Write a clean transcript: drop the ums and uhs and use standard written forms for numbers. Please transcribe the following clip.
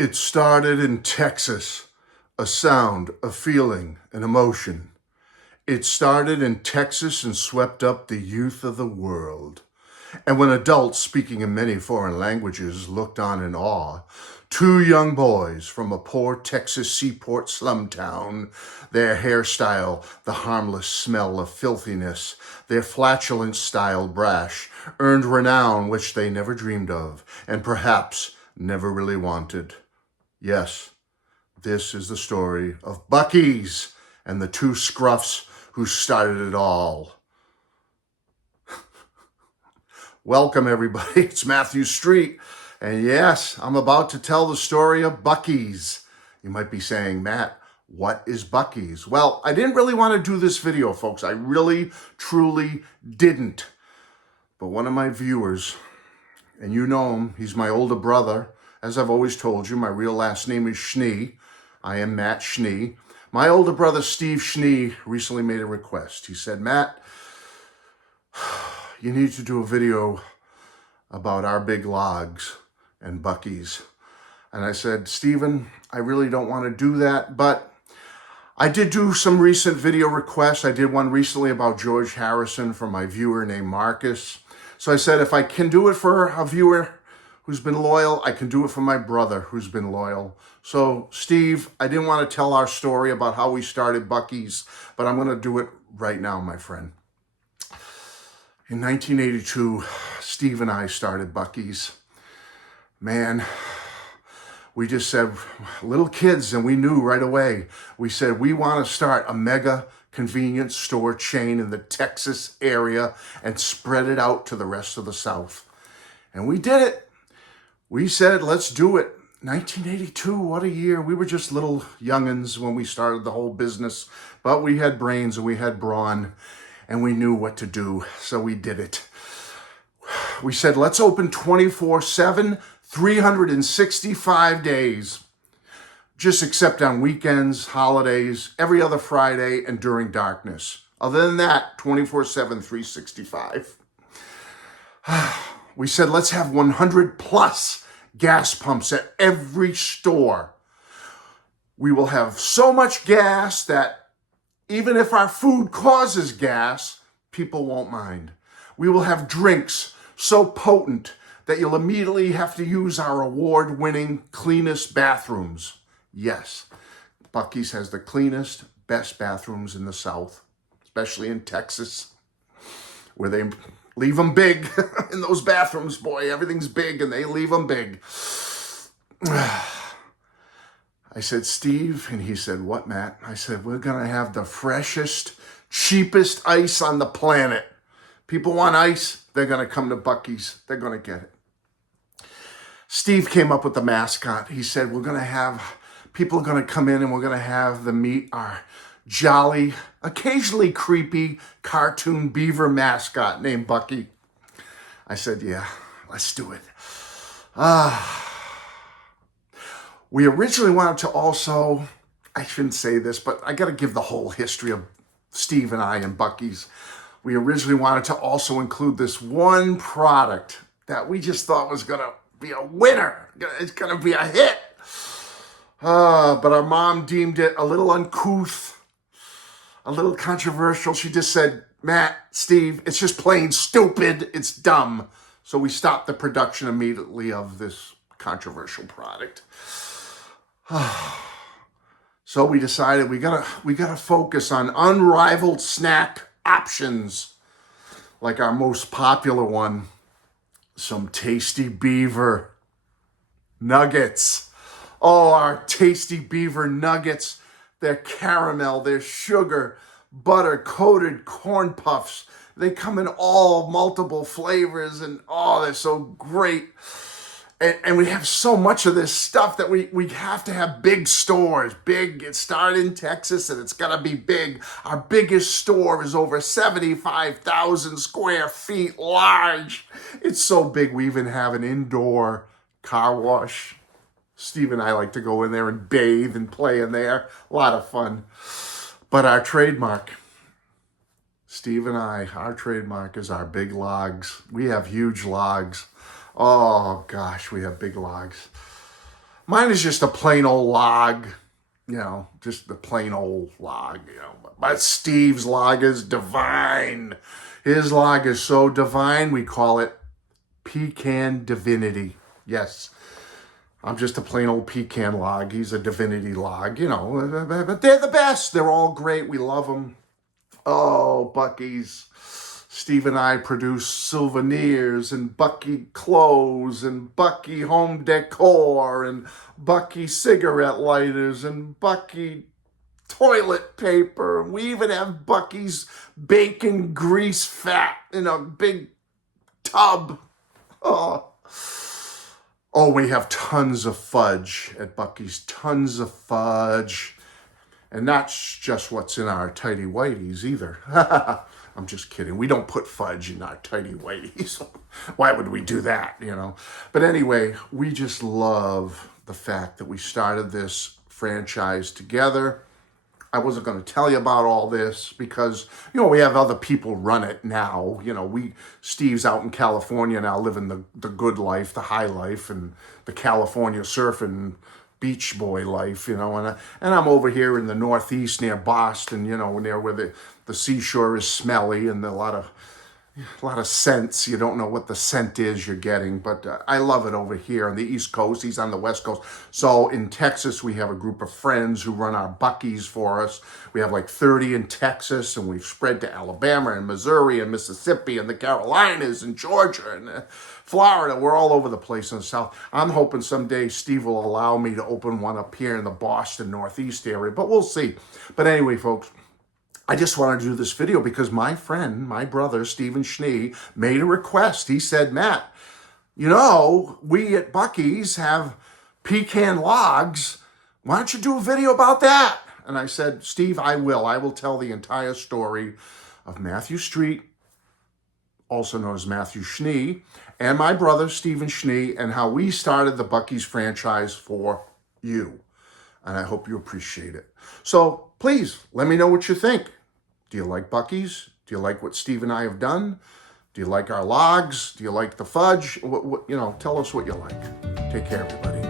It started in Texas, a sound, a feeling, an emotion. It started in Texas and swept up the youth of the world. And when adults speaking in many foreign languages looked on in awe, two young boys from a poor Texas seaport slum town, their hairstyle, the harmless smell of filthiness, their flatulent style brash, earned renown which they never dreamed of, and perhaps never really wanted. Yes, this is the story of BUC-EE'S and the two scruffs who started it all. Welcome, everybody. It's Matthew Street. And yes, I'm about to tell the story of BUC-EE'S. You might be saying, Matt, what is BUC-EE'S? Well, I didn't really want to do this video, folks. I really, truly didn't. But one of my viewers, and you know him, he's my older brother. As I've always told you, my real last name is Schnee. I am Matt Schnee. My older brother, Steve Schnee, recently made a request. He said, Matt, you need to do a video about our big logs and BUC-EE'S. And I said, Steven, I really don't want to do that, but I did do some recent video requests. I did one recently about George Harrison from my viewer named Marcus. So I said, if I can do it for a viewer who's been loyal, I can do it for my brother who's been loyal. So Steve, I didn't want to tell our story about how we started BUC-EE'S, but I'm going to do it right now, my friend. In 1982, Steve and I started BUC-EE'S. Man, we just said, little kids, and we knew right away. We said, we want to start a mega convenience store chain in the Texas area and spread it out to the rest of the South. And we did it. We said, let's do it. 1982, what a year. We were just little youngins when we started the whole business, but we had brains and we had brawn and we knew what to do, so we did it. We said, let's open 24/7, 365 days, just except on weekends, holidays, every other Friday, and during darkness. Other than that, 24/7, 365. We said, let's have 100 plus gas pumps at every store. We will have so much gas that even if our food causes gas, people won't mind. We will have drinks so potent that you'll immediately have to use our award-winning cleanest bathrooms. Yes, BUC-EE'S has the cleanest, best bathrooms in the South, especially in Texas, where they leave them big in those bathrooms, boy. Everything's big and they leave them big. I said, Steve, and he said, what, Matt? I said, we're going to have the freshest, cheapest ice on the planet. People want ice, they're going to come to BUC-EE'S. They're going to get it. Steve came up with the mascot. He said, we're going to have, people are going to come in and we're going to have them meet our jolly, occasionally creepy cartoon beaver mascot named Bucky. I said, yeah, let's do it. We originally wanted to also, I shouldn't say this, but I got to give the whole history of Steve and I and BUC-EE'S. We originally wanted to also include this one product that we just thought was going to be a winner. It's going to be a hit. But our mom deemed it a little uncouth, a little controversial. She just said, Matt, Steve, it's just plain stupid. It's dumb. So we stopped the production immediately of this controversial product. So we decided we gotta focus on unrivaled snack options, like our most popular one, some tasty beaver nuggets. Oh, our tasty beaver nuggets. They're caramel, they're sugar, butter coated corn puffs. They come in all multiple flavors and oh, they're so great. And we have so much of this stuff that we have to have big stores. Big, it started in Texas and it's gotta be big. Our biggest store is over 75,000 square feet large. It's so big we even have an indoor car wash. Steve and I like to go in there and bathe and play in there. A lot of fun. But our trademark, Steve and I, our trademark is our big logs. We have huge logs. Oh gosh, we have big logs. Mine is just a plain old log, just the plain old log, But Steve's log is divine. His log is so divine, we call it Pecan Divinity. Yes, I'm just a plain old pecan log. He's a divinity log, but they're the best. They're all great. We love them. Oh, Buc-ee's. Steve and I produce souvenirs and Buc-ee clothes and Buc-ee home decor and Buc-ee cigarette lighters and Buc-ee toilet paper. We even have Buc-ee's bacon grease fat in a big tub. Oh, we have tons of fudge at Buc-ee's, tons of fudge. And that's just what's in our tighty whities either. I'm just kidding. We don't put fudge in our tighty whities. Why would we do that, But anyway, we just love the fact that we started this franchise together. I wasn't going to tell you about all this because, we have other people run it now. Steve's out in California now living the good life, the high life, and the California surfing beach boy life, and I'm over here in the Northeast near Boston, near where the seashore is smelly and a lot of scents. You don't know what the scent is you're getting, but I love it over here on the East Coast. He's on the West Coast. So in Texas, we have a group of friends who run our Buc-ee's for us. We have like 30 in Texas, and we've spread to Alabama and Missouri and Mississippi and the Carolinas and Georgia and Florida. We're all over the place in the South. I'm hoping someday Steve will allow me to open one up here in the Boston Northeast area, but we'll see. But anyway, folks, I just wanted to do this video because my friend, my brother, Stephen Schnee, made a request. He said, Matt, we at Buc-ee's have pecan logs. Why don't you do a video about that? And I said, Steve, I will. I will tell the entire story of Matthew Street, also known as Matthew Schnee, and my brother, Stephen Schnee, and how we started the Buc-ee's franchise for you. And I hope you appreciate it. So please, let me know what you think. Do you like Buc-ee's? Do you like what Steve and I have done? Do you like our logs? Do you like the fudge? Tell us what you like. Take care, everybody.